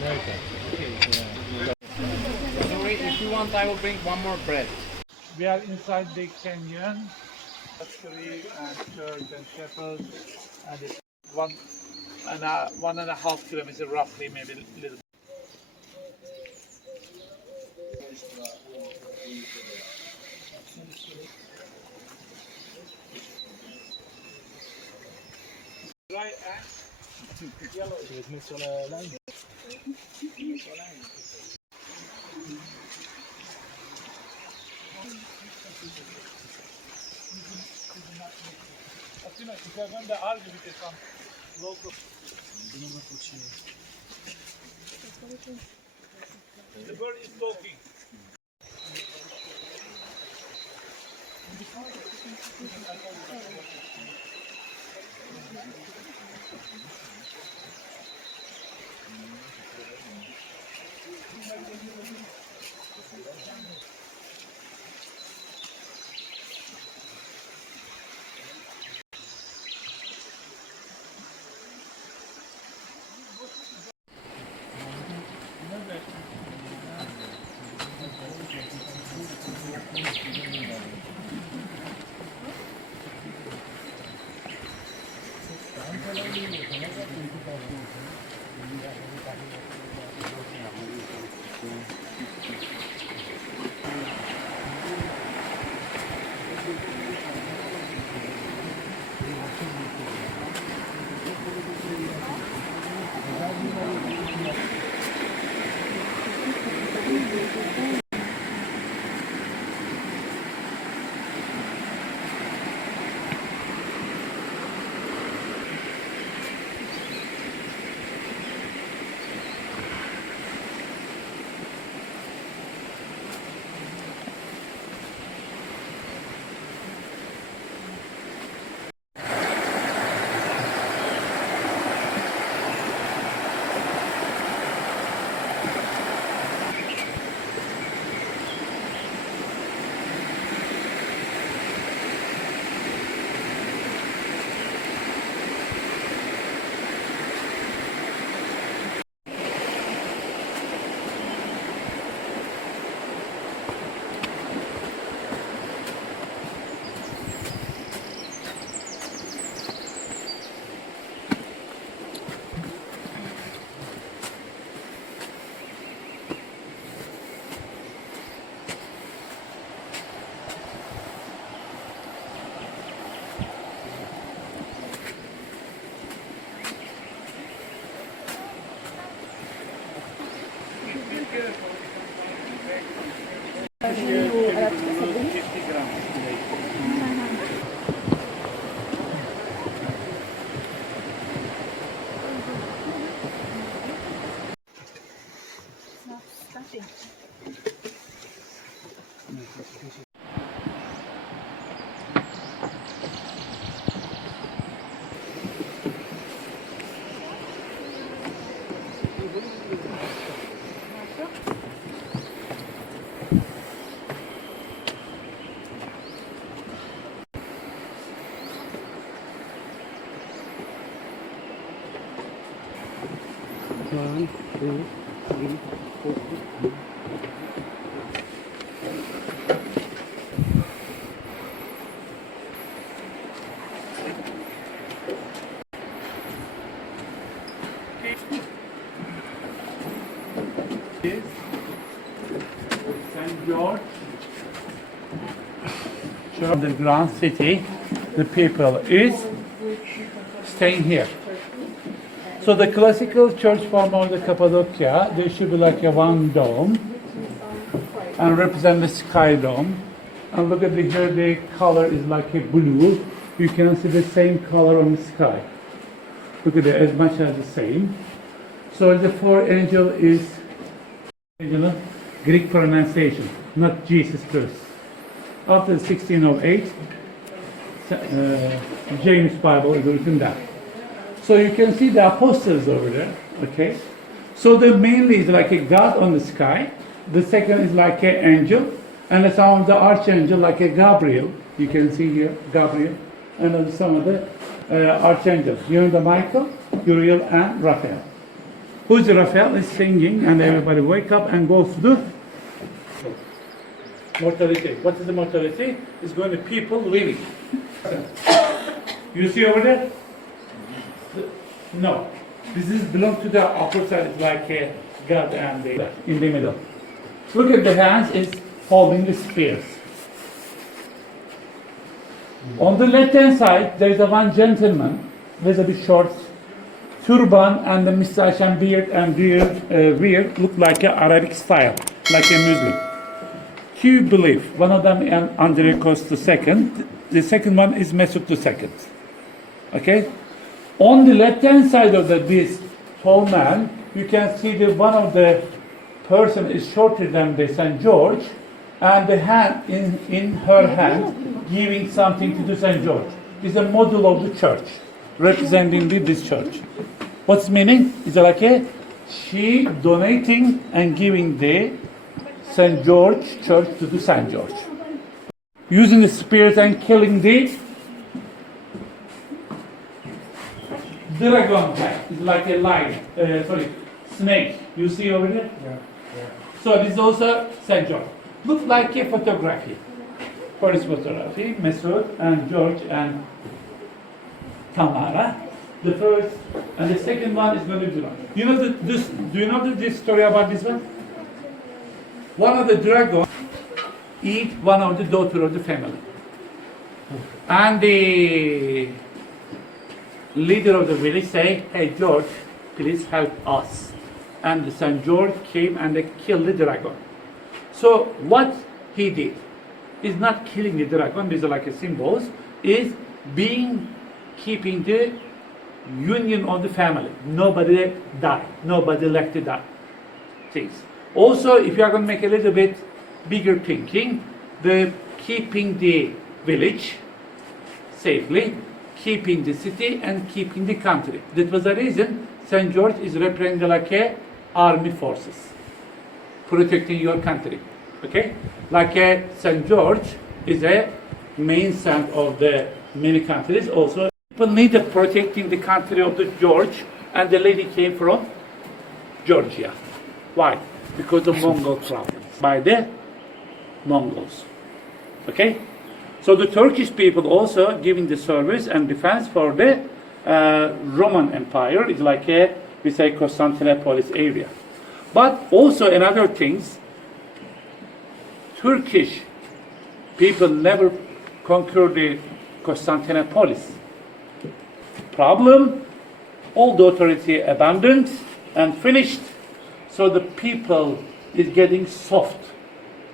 America. Okay. Sorry, if you want, I will bring one more bread. We are inside the canyon, tree and church and chapel, and it's 1.5 kilometers roughly, maybe a little. Dry and yellow. Tu veux te mettre sur la lime? Aslında yukarıdan da ar gibi kesan. Local. The bird is talking. One, two, three, four. St. George, underground city, the people is staying here. So the classical church form of the Cappadocia, there should be like a one dome and represent the sky dome. And look at here, the color is like a blue. You can see the same color on the sky. Look at it, as much as the same. So the four angel is Greek pronunciation, not Jesus Christ. After 1608, James Bible is written down. So you can see the apostles over there, okay? So the mainly is like a God on the sky. The second is like an angel. And some of the archangel like a Gabriel. You can see here, Gabriel. And some of the archangels. You know the Michael, Uriel, and Raphael. Who's Raphael is singing, and everybody wake up and go to the mortality. What is the mortality? It's going to people living. You see over there? No. This is belong to the upper side. It's like God and the in the middle. Look at the hands is holding the spears. On the left hand side, there is a one gentleman with a bit short turban and the mustache and beard look like an Arabic style, like a Muslim. Two believe. One of them is Andreas II. The second one is Mesut II. Okay? On the left-hand side of this tall man, you can see that one of the person is shorter than the St. George, and the hand in her hand giving something to the St. George. Is a model of the church, representing this church. What's meaning? Is like she donating and giving the St. George church to the St. George. Using the spears and killing the dragon head. It's like a lion, snake. You see over there? Yeah. So this is also St. George. Looks like a photography. First photography, Mesut and George and Tamara. The first and the second one is going to be one. You know do you know this story about this one? One of the dragons eat one of the daughter of the family. And the leader of the village say, hey George, please help us. And the St. George came and they killed the dragon. So what he did is not killing the dragon, these are like a symbols, is keeping the union of the family. Nobody died, nobody left to die. Things. Also, if you are going to make a little bit bigger thinking, the keeping the village safely, keeping the city and keeping the country. That was the reason St. George is represented like a army forces, protecting your country. Okay? Like a St. George is a main saint of the many countries. Also, people needed protecting the country of the George, and the lady came from Georgia. Why? Because of Mongol problems by the Mongols. Okay? So the Turkish people also giving the service and defense for the Roman Empire is like a, we say, Constantinople area. But also another things, Turkish people never conquered the Constantinople. Problem, all the authority abandoned and finished. So the people is getting soft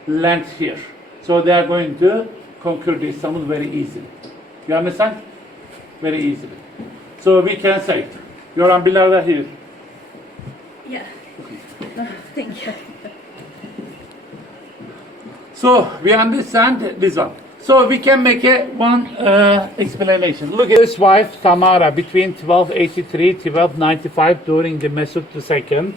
land here. So they are going to conquer the Istanbul very easily. You understand? Very easily. So we can say, your umbrella here. Yeah. Thank you. So we understand this one. So we can make one explanation. Look at his wife Tamara between 1283 to 1295 during the Mesut II,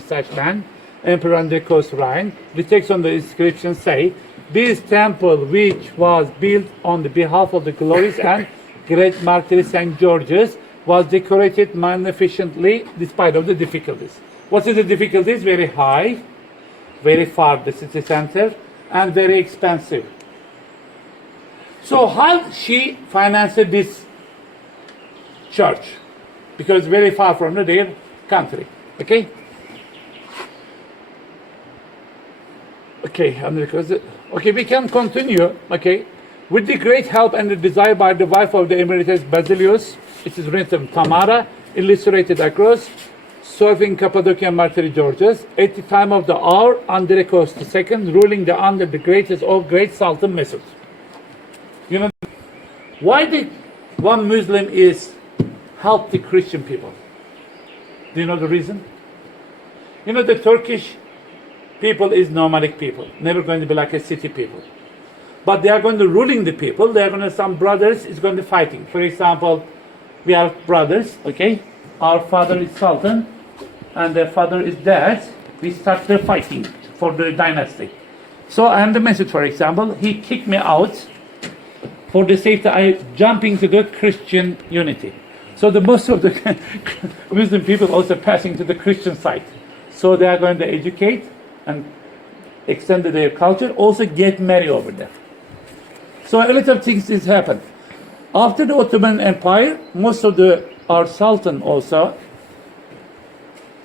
such man, Emperor Andreas reign. The text on the inscription say, this temple which was built on the behalf of the glorious and great martyr St. George's was decorated magnificently despite of the difficulties. What is the difficulties? Very high, very far the city center, and very expensive. So how she financed this church? Because very far from their country. Okay? Okay, we can continue. Okay, with the great help and the desire by the wife of the emeritus Basilius, it is written Tamara, illustrated across, serving Cappadocia martyr Georges at the time of the hour Andreas II, ruling under the greatest of great Sultan Mesut. You know why the one Muslim is help the Christian people? Do you know the reason? You know the Turkish people is nomadic people, never going to be like a city people. But they are going to ruling the people. They are going to, some brothers is going to fighting. For example, we are brothers, okay? Our father is Sultan, and their father is dad. We start the fighting for the dynasty. So I am the Mesut, for example. He kicked me out for the safety. I jump into the Christian unity. So the most of the Muslim people also passing to the Christian side. So they are going to educate and extend their culture, also get married over there. So a lot of things has happened. After the Ottoman Empire, most of our Sultan also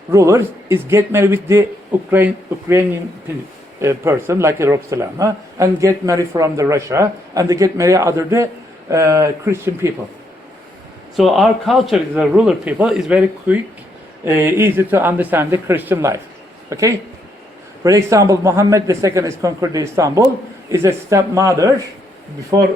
rulers is get married with the Ukrainian person like a Roxolana and get married from the Russia and they get married other Christian people. So our culture as a ruler people is very quick, easy to understand the Christian life. Okay? For example, Muhammad II is conquered Istanbul, is a stepmother before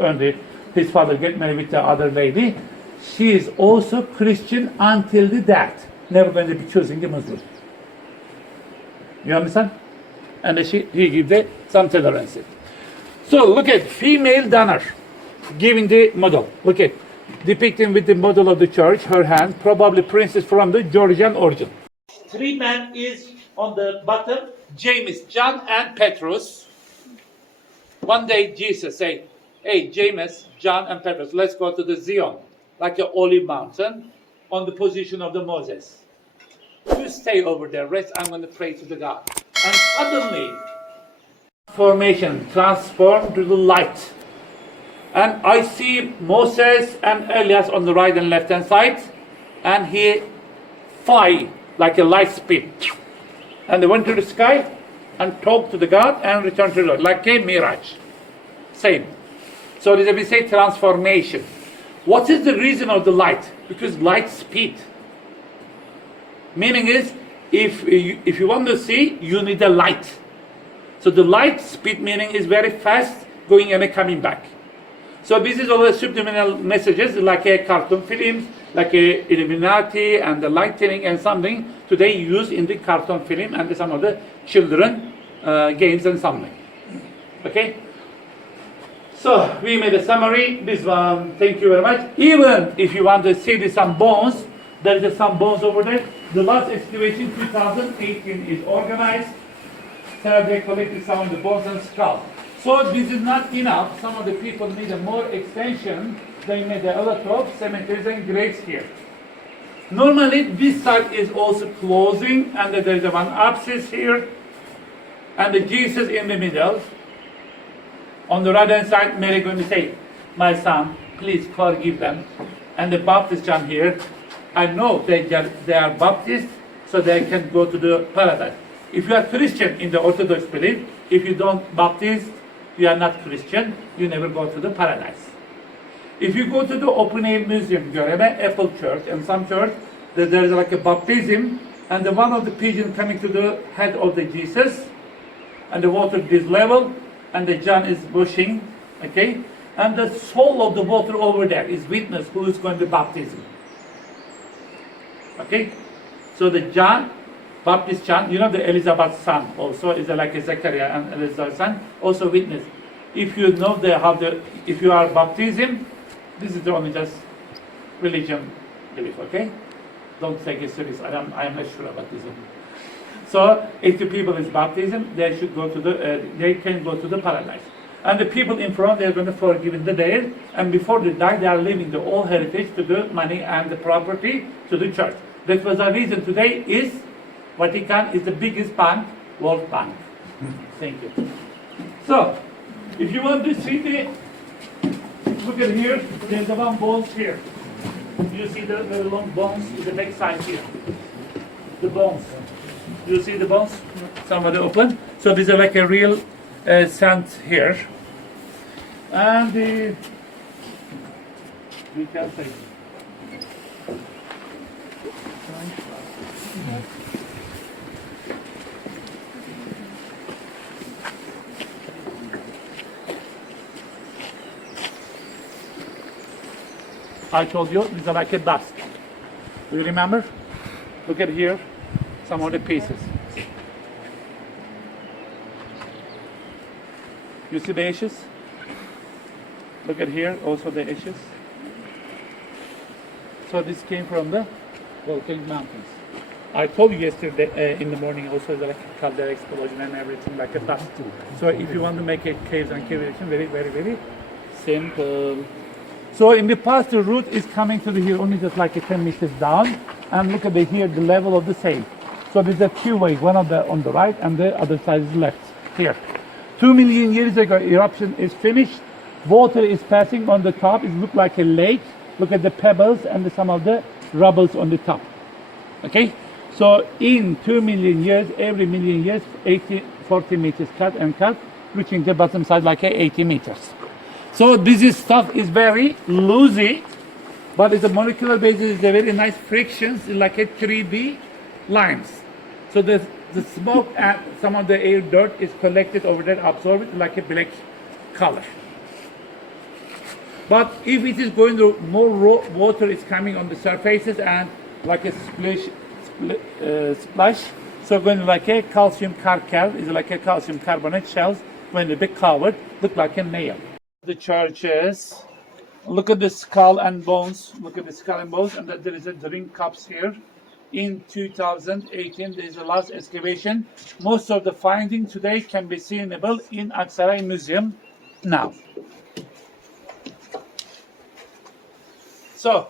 his father get married with the other lady. She is also Christian until the death. Never going to be choosing the Muslim. You understand? And he gives some tolerance. So look at female donor giving the model. Look at depicting with the model of the church, her hand, probably princess from the Georgian origin. Three men is on the bottom, James, John, and Petrus. One day Jesus said, hey, James, John, and Petrus, let's go to the Zion, like an olive mountain, on the position of the Moses. You stay over there, rest, I'm going to pray to the God. And suddenly, formation transformed to the light. And I see Moses and Elias on the right and left hand side, and he fly like a light speed. And they went to the sky and talked to the God and returned to the Lord, like a mirage. Same. So we say transformation. What is the reason of the light? Because light speed. Meaning is, if you want to see, you need a light. So the light speed meaning is very fast, going and coming back. So this is all the subliminal messages, like a cartoon film, like a Illuminati and the lightning and something today used in the cartoon film and some of the children games and something. Okay. So we made a summary. This one, thank you very much. Even if you want to see some bones, there is some bones over there. The last excavation 2018 is organized. So they collected some of the bones and skulls. So this is not enough. Some of the people need a more extension. They made a lot of cemeteries and graves here. Normally this side is also closing and there is one apsis here and the Jesus in the middle. On the right hand side, Mary going to say, my son, please forgive them. And the Baptist John here, I know they are Baptist, so they can go to the paradise. If you are Christian in the Orthodox belief, if you don't Baptist, you are not Christian, you never go to the paradise. If you go to the Open Air Museum, goreme, Apple Church, and some church, there is like a baptism, and the one of the pigeon coming to the head of the Jesus, and the water this level, and the John is washing, okay? And the soul of the water over there is witness who is going to baptism. Okay? So the John, Baptist John, you know the Elizabeth's son also is like a Zechariah and Elizabeth's son, also witness. If you know if you are baptism, this is the only just religion belief, okay? Don't take it serious. I am not sure about this one. So if the people is baptism, they should go to they can go to the paradise. And the people in front, they are going to forgive in the day, and before they die, they are leaving the all heritage to the money and the property to the church. That was the reason today is Vatican is the biggest bank, World Bank. Thank you. So, if you want to see look at here, there's the one bones here. You see the very long bones in the back side here. The bones. You see the bones? Somebody open. So these are like a real sand here. And we can say. I told you these are like a dust. Do you remember? Look at here, some of the pieces. You see the ashes? Look at here, also the ashes. So this came from the volcanic mountains. I told you yesterday in the morning also like a caldera explosion and everything like a dust. So if you want to make a caves and cave very, very, very simple. So in the past, the route is coming to the here only just like a 10 meters down. And look at the here, the level of the same. So there's a two ways, one of the on the right and the other side is left here. 2 million years ago, eruption is finished. Water is passing on the top. It looks like a lake. Look at the pebbles and some of the rubbles on the top. Okay? So in 2 million years, every million years, 40 meters cut and cut, reaching the bottom side like 80 meters. So this stuff is very loosey, but it's a molecular basis, is a very nice frictions, like a 3D lines. So the smoke and some of the air dirt is collected over there, absorbed like a black color. But if it is going to more raw water is coming on the surfaces and like a splash, so going like a calcium carcal is like a calcium carbonate shells when they be covered, look like a nail. The churches, look at the skull and bones, and that there is a drink cups here. In 2018, there is a last excavation. Most of the findings today can be seenable in Aksaray Museum now. So,